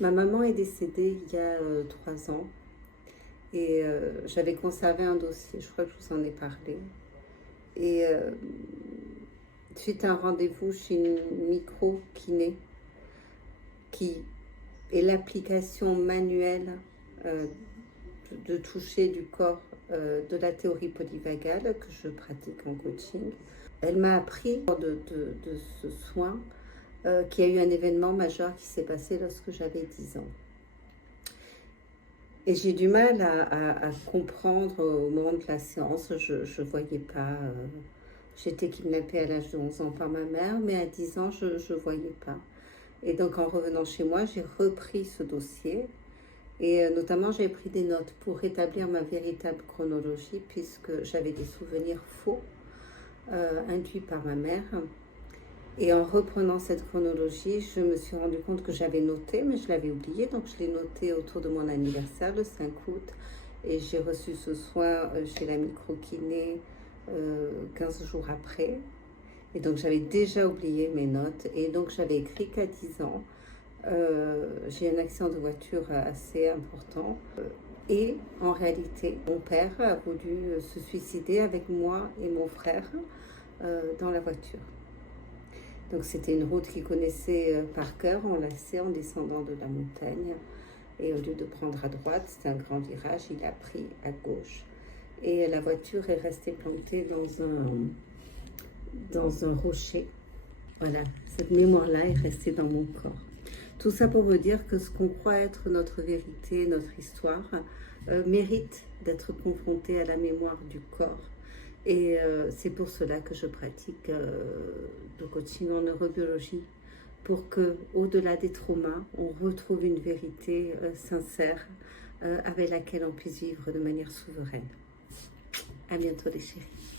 Ma maman est décédée il y a 3 ans et j'avais conservé un dossier, je crois que je vous en ai parlé. Et suite à un rendez-vous chez une micro-kiné, qui est l'application manuelle euh, de toucher du corps de la théorie polyvagale que je pratique en coaching, elle m'a appris de ce soin qu'il y a eu un événement majeur qui s'est passé lorsque j'avais 10 ans. Et j'ai du mal à comprendre au moment de la séance. Je ne voyais pas. J'étais kidnappée à l'âge de 11 ans par ma mère, mais à 10 ans, je ne voyais pas. Et donc, en revenant chez moi, j'ai repris ce dossier. Et notamment, j'ai pris des notes pour rétablir ma véritable chronologie, puisque j'avais des souvenirs faux induits par ma mère. Et en reprenant cette chronologie, je me suis rendu compte que j'avais noté, mais je l'avais oublié. Donc, je l'ai noté autour de mon anniversaire, le 5 août. Et j'ai reçu ce soin chez la micro-kiné 15 jours après. Et donc, j'avais déjà oublié mes notes. Et donc, j'avais écrit qu'à 10 ans, j'ai eu un accident de voiture assez important. Et en réalité, mon père a voulu se suicider avec moi et mon frère dans la voiture. Donc c'était une route qu'il connaissait par cœur, enlacée en descendant de la montagne. Et au lieu de prendre à droite, c'était un grand virage, il a pris à gauche. Et la voiture est restée plantée dans un rocher. Voilà, cette mémoire-là est restée dans mon corps. Tout ça pour vous dire que ce qu'on croit être notre vérité, notre histoire, mérite d'être confronté à la mémoire du corps. Et c'est pour cela que je pratique le coaching en neurobiologie, pour que, au-delà des traumas, on retrouve une vérité sincère avec laquelle on puisse vivre de manière souveraine. À bientôt les chéris.